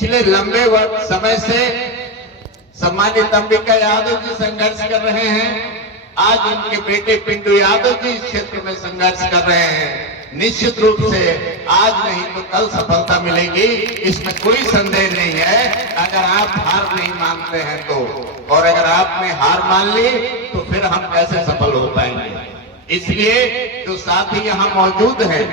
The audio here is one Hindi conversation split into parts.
पिछले लंबे समय से सम्मानित अंबिका यादव जी संघर्ष कर रहे हैं। आज उनके बेटे पिंटू यादव जी इस क्षेत्र में संघर्ष कर रहे हैं। निश्चित रूप से आज नहीं तो कल सफलता मिलेगी, इसमें कोई संदेह नहीं है। अगर आप हार नहीं मानते हैं तो, और अगर आपने हार मान ली तो फिर हम कैसे सफल हो पाएंगे। इसलिए जो साथी यहाँ मौजूद हैं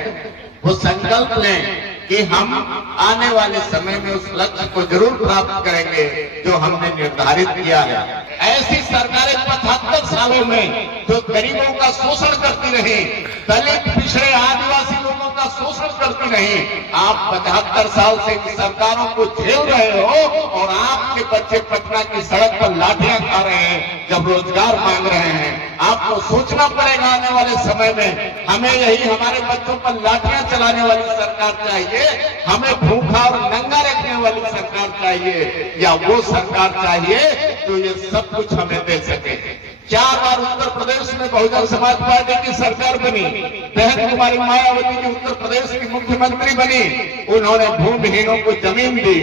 वो संकल्प लें कि हम आने वाले समय में उस लक्ष्य को जरूर प्राप्त करेंगे जो हमने निर्धारित किया है। ऐसी सरकारें 75 सालों में जो गरीबों का शोषण करती रही, दलित पिछड़े आदिवासी लोगों का शोषण करती रही, आप 75 साल से इन सरकारों को झेल रहे हो और आपके बच्चे पटना की सड़क पर लाठियां खा रहे हैं जब रोजगार मांग रहे हैं। आपको सोचना पड़ेगा आने वाले समय में हमें यही हमारे बच्चों पर लाठियां चलाने वाली सरकार चाहिए, हमें भूखा और नंगा रखने वाली सरकार चाहिए, या वो सरकार चाहिए जो ये सब कुछ हमें दे सके। 4 बार उत्तर प्रदेश में बहुजन समाज पार्टी की सरकार बनी, बहन कुमारी मायावती जी उत्तर प्रदेश की मुख्यमंत्री बनी। उन्होंने भूमिहीनों को जमीन दी,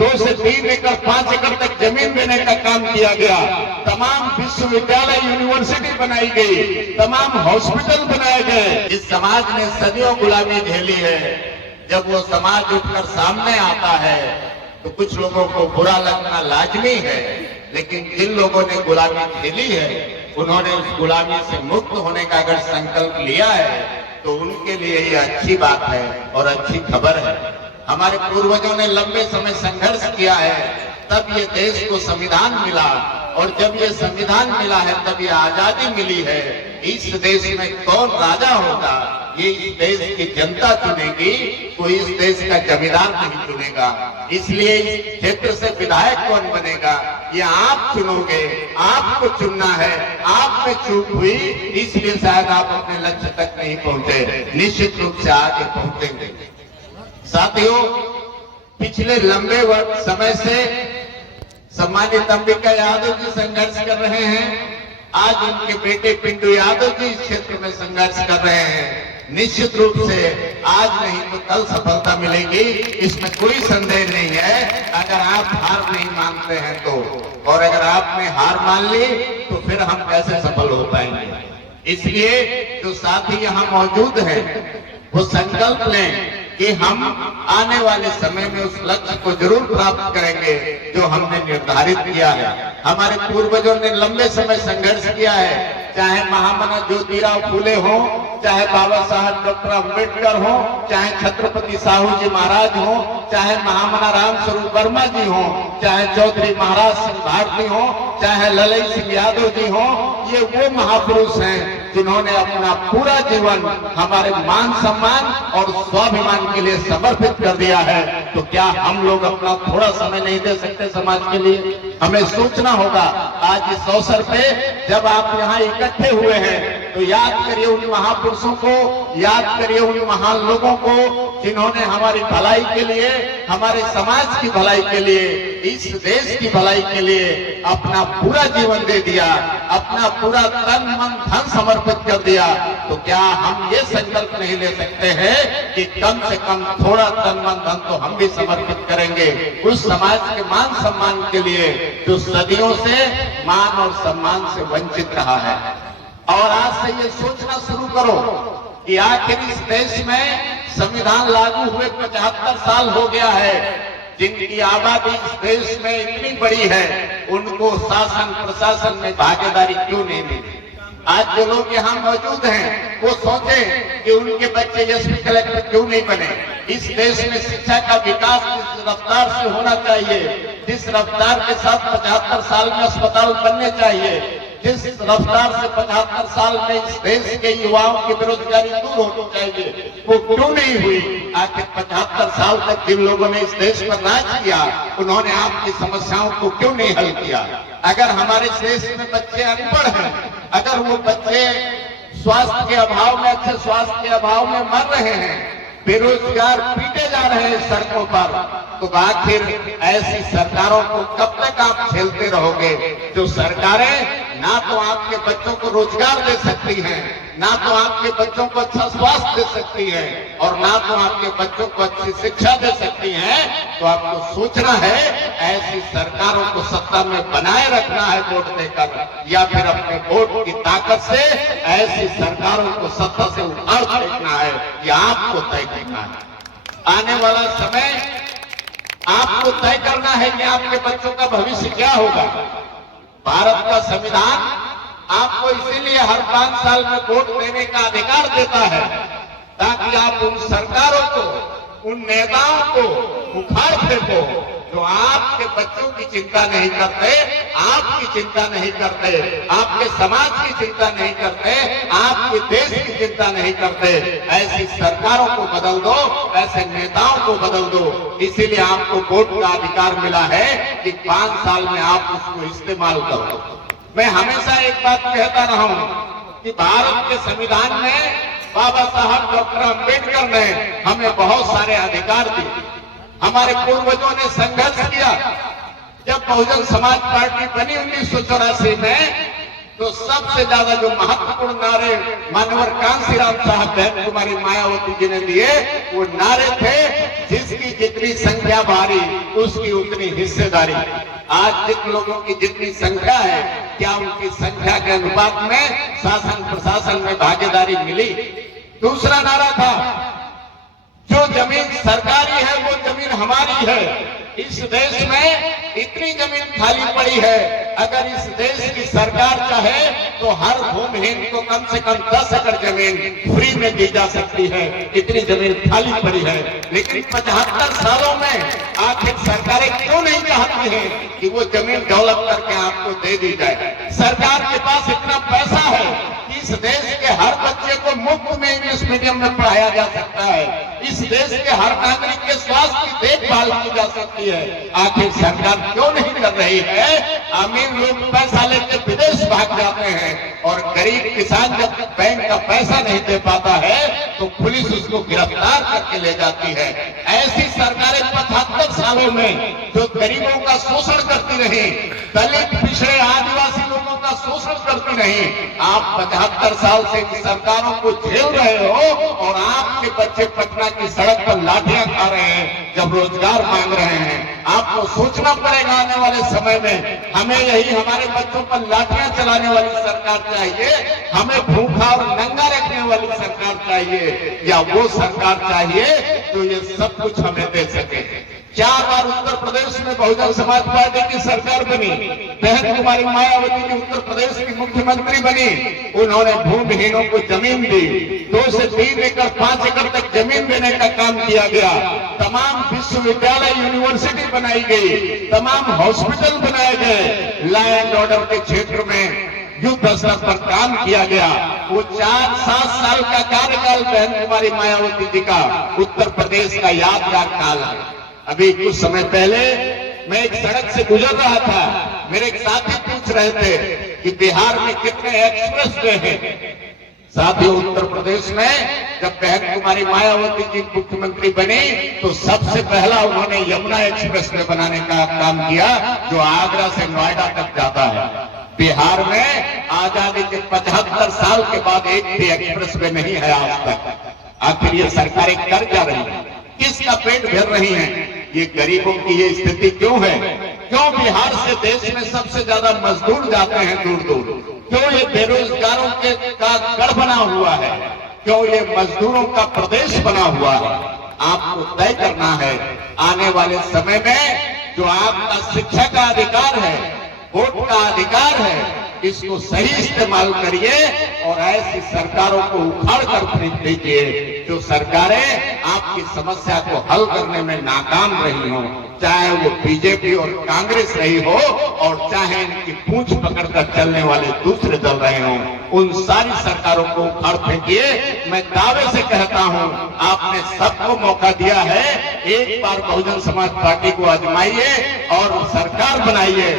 2 से 3 एकड़ 5 एकड़ तक जमीन देने का काम किया गया। तमाम विश्वविद्यालय यूनिवर्सिटी बनाई गई, तमाम हॉस्पिटल बनाए गए। इस समाज ने सदियों गुलामी झेली है। जब वो समाज उठकर सामने आता है तो कुछ लोगों को बुरा लगना लाजमी है, लेकिन जिन लोगों ने गुलामी झेली है उन्होंने उस गुलामी से मुक्त होने का अगर संकल्प लिया है तो उनके लिए ये अच्छी बात है और अच्छी खबर है। हमारे पूर्वजों ने लंबे समय संघर्ष किया है, तब ये देश को संविधान मिला, और जब ये संविधान मिला है तब ये आजादी मिली है। इस देश में कौन राजा होगा ये इस देश की जनता चुनेगी, कोई इस देश का जमींदार नहीं चुनेगा। इसलिए इस क्षेत्र से विधायक कौन बनेगा ये आप चुनोगे, आपको चुनना है। आप में चूक हुई इसलिए शायद आप अपने लक्ष्य तक नहीं पहुंचे, निश्चित रूप से आगे पहुंचेंगे। साथियों, पिछले लंबे समय से सम्मानित अंबिका यादव जी संघर्ष कर रहे हैं। आज उनके बेटे पिंटू यादव जी इस क्षेत्र में संघर्ष कर रहे हैं। निश्चित रूप से आज नहीं तो कल सफलता मिलेगी, इसमें कोई संदेह नहीं है। अगर आप हार नहीं मानते हैं तो, और अगर आपने हार मान ली तो फिर हम कैसे सफल हो पाएंगे। इसलिए जो साथी यहाँ मौजूद हैं वो संकल्प लें कि हम आने वाले समय में उस लक्ष्य को जरूर प्राप्त करेंगे जो हमने निर्धारित किया है। हमारे पूर्वजों ने लंबे समय संघर्ष किया है, चाहे महामना ज्योतिराव फूले हो, चाहे बाबा साहब डॉक्टर अम्बेडकर हो, चाहे छत्रपति साहू जी महाराज हो, चाहे महामना राम स्वरूप वर्मा जी हो, चाहे चौधरी महाराज सिंह भारती हो, चाहे ललई सिंह यादव जी हो। ये वो महापुरुष हैं जिन्होंने अपना पूरा जीवन हमारे मान सम्मान और स्वाभिमान के लिए समर्पित कर दिया है। तो क्या हम लोग अपना थोड़ा समय नहीं दे सकते समाज के लिए? हमें सोचना होगा। आज इस अवसर पे जब आप यहाँ इकट्ठे हुए हैं तो याद करिए उन महापुरुषों को, याद करिए उन महान लोगों को जिन्होंने हमारी भलाई के लिए, हमारे समाज की भलाई के लिए, इस देश की भलाई के लिए अपना पूरा जीवन दे दिया, अपना पूरा तन मन धन समर्पित कर दिया। तो क्या हम ये संकल्प नहीं ले सकते हैं कि कम से कम थोड़ा तन मन धन तो हम भी समर्पित करेंगे उस समाज के मान सम्मान के लिए जो सदियों से मान और सम्मान से वंचित रहा है। और आज से ये सोचना शुरू करो कि आखिर इस देश में संविधान लागू हुए 75 साल हो गया है। जिनकी आबादी इस देश में इतनी बड़ी है उनको शासन प्रशासन में भागीदारी क्यों नहीं मिली? आज जो लोग यहाँ मौजूद हैं वो सोचे कि उनके बच्चे एसपी कलेक्टर क्यों नहीं बने। इस देश में शिक्षा का विकास जिस रफ्तार से होना चाहिए, जिस रफ्तार के साथ 75 साल में अस्पताल बनने चाहिए, जिस रफ्तार से 75 साल में इस देश के युवाओं की बेरोजगारी दूर होनी चाहिए, वो क्यों नहीं हुई? आखिर 75 साल तक जिन लोगों ने इस देश पर राज किया उन्होंने आपकी समस्याओं को क्यों नहीं हल किया? अगर हमारे देश में बच्चे अनपढ़ हैं, अगर वो बच्चे स्वास्थ्य के अभाव में, अच्छे स्वास्थ्य के अभाव में मर रहे हैं, बेरोजगार पीटे जा रहे हैं सड़कों पर, तो आखिर ऐसी सरकारों को कब तक आप झेलते रहोगे? जो सरकारें ना तो आपके बच्चों को रोजगार दे सकती है, ना तो आपके बच्चों को अच्छा स्वास्थ्य दे सकती है, और ना तो आपके बच्चों को अच्छी शिक्षा दे सकती है, तो आपको सोचना है ऐसी सरकारों को सत्ता में बनाए रखना है वोट देकर, या फिर अपने वोट की ताकत से ऐसी सरकारों को सत्ता से उखाड़ फेंकना है। यह आपको तय करना है। आने वाला समय आपको तय करना है कि आपके बच्चों का भविष्य क्या होगा। भारत का संविधान आपको इसीलिए हर 5 साल में वोट देने का अधिकार देता है, ताकि आप उन सरकारों को, उन नेताओं को उखाड़ फेंको जो आपके बच्चों की चिंता नहीं करते, आपकी चिंता नहीं करते, आपके समाज की चिंता नहीं करते, आपके देश की चिंता नहीं करते। ऐसी सरकारों को बदल दो, ऐसे नेताओं को बदल दो। इसीलिए आपको वोट का अधिकार मिला है कि 5 साल में आप उसको इस्तेमाल करो। मैं हमेशा एक बात कहता रहा हूं कि भारत के संविधान में बाबा साहब डॉक्टर अम्बेडकर ने हमें बहुत सारे अधिकार दिए। हमारे पूर्वजों ने संघर्ष किया। जब बहुजन समाज पार्टी बनी 1984 में, तो सबसे ज्यादा जो महत्वपूर्ण नारे मानवर कांसीराम साहब, बहन कुमारी मायावती जी ने दिए, वो नारे थे जिसकी जितनी संख्या भारी उसकी उतनी हिस्सेदारी। आज जिन लोगों की जितनी संख्या है, क्या उनकी संख्या के अनुपात में शासन प्रशासन में भागीदारी मिली? दूसरा नारा था, जो जमीन सरकारी है वो जमीन हमारी है। इस देश में इतनी जमीन खाली पड़ी है, अगर इस देश की सरकार चाहे तो हर भूमिहीन को कम से कम 10 एकड़ जमीन फ्री में दी जा सकती है। इतनी जमीन खाली पड़ी है, लेकिन 75 सालों में आखिर सरकारें क्यों नहीं चाहती हैं कि वो जमीन डेवलप करके आपको दे दी जाए? सरकार के पास इतना पैसा है कि इस देश के हर बच्चे को मुफ्त में इंग्लिश मीडियम में पढ़ाया जा सकता है। इस देश के हर नागरिक के स्वास्थ्य की देखभाल की जा सकती है। आखिर सरकार क्यों नहीं कर रही है? अमीर लोग पैसा लेके विदेश भाग जाते हैं, और गरीब किसान जब बैंक का पैसा नहीं दे पाता है तो पुलिस उसको गिरफ्तार करके ले जाती है। ऐसी सरकारें 75 सालों में जो गरीबों का शोषण करती रही, दलित पिछड़े आदिवासी लोगों का शोषण करती रही, आप 75 साल से इन सरकारों को झेल रहे हो, और आपके बच्चे पटना की सड़क पर लाठियां खा रहे हैं जब रोजगार मांग रहे हैं। आपको सोचना पड़ेगा आने वाले समय में, हमें यही हमारे बच्चों पर लाठियां चलाने वाली सरकार चाहिए, हमें भूखा और नंगा रखने वाली सरकार चाहिए, या वो सरकार चाहिए जो ये सब कुछ हमें दे सके? 4 बार उत्तर प्रदेश में बहुजन समाज पार्टी की सरकार बनी। बहन कुमारी मायावती जी उत्तर प्रदेश की मुख्यमंत्री बनी। उन्होंने भूमिहीनों को जमीन दी। 2 से 3 एकड़ 5 एकड़ तक जमीन देने का काम किया गया। तमाम विश्वविद्यालय यूनिवर्सिटी बनाई गई, तमाम हॉस्पिटल बनाए गए, लॉ एंड ऑर्डर के क्षेत्र में युद्ध स्तर पर काम किया गया। वो 4-7 साल का कार्यकाल बहन कुमारी मायावती जी का उत्तर प्रदेश का यादगार काल है। अभी कुछ समय पहले मैं एक सड़क से गुजर रहा था, मेरे एक साथी पूछ रहे थे कि बिहार में कितने एक्सप्रेस वे हैं। साथियों, उत्तर प्रदेश में जब बहन कुमारी मायावती जी मुख्यमंत्री बनी तो सबसे पहला उन्होंने यमुना एक्सप्रेस वे बनाने का काम किया, जो आगरा से नोएडा तक जाता है। बिहार में आजादी के 75 साल के बाद एक भी एक्सप्रेस वे नहीं है आज तक। आखिर ये सरकारें कर क्या रही हैं? किसका पेट भर रही हैं? ये गरीबों की ये स्थिति क्यों है? क्यों बिहार से देश में सबसे ज्यादा मजदूर जाते हैं दूर दूर? क्यों ये बेरोजगारों के का गढ़ बना हुआ है? क्यों ये मजदूरों का प्रदेश बना हुआ है? आपको तय करना है आने वाले समय में जो आपका शिक्षा का अधिकार है, वोट का अधिकार है, इसको सही इस्तेमाल करिए और ऐसी सरकारों को उखाड़ कर फेंक दीजिए जो सरकारें आपकी समस्या को हल करने में नाकाम रही हो, चाहे वो बीजेपी और कांग्रेस रही हो और चाहे इनकी पूंछ पकड़कर चलने वाले दूसरे दल रहे हों। उन सारी सरकारों को उखाड़ फेंकिए। मैं दावे से कहता हूं, आपने सबको मौका दिया है, एक बार बहुजन समाज पार्टी को आजमाइए और सरकार बनाइए।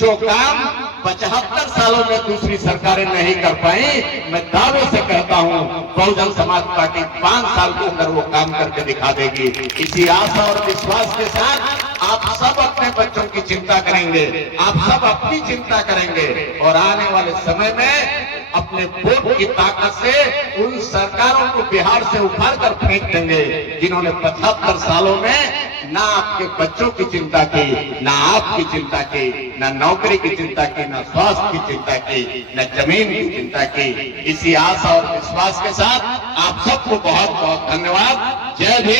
जो काम 75 सालों में दूसरी सरकारें नहीं कर पाई, मैं दावे से कहता हूं बहुजन समाज पार्टी 5 साल के अंदर वो काम करके दिखा देगी। इसी आशा और विश्वास के साथ आप सब अपने बच्चों की चिंता करेंगे, आप सब अपनी चिंता करेंगे और आने वाले समय में अपने वोट की ताकत से उन सरकारों को बिहार से उखाड़ कर फेंक देंगे जिन्होंने 75 सालों में ना आपके बच्चों की चिंता की, ना आपकी चिंता की, ना नौकरी की चिंता की, ना स्वास्थ्य की चिंता की, ना जमीन की चिंता की। इसी आशा और विश्वास के साथ आप सबको बहुत बहुत धन्यवाद। जय भीम।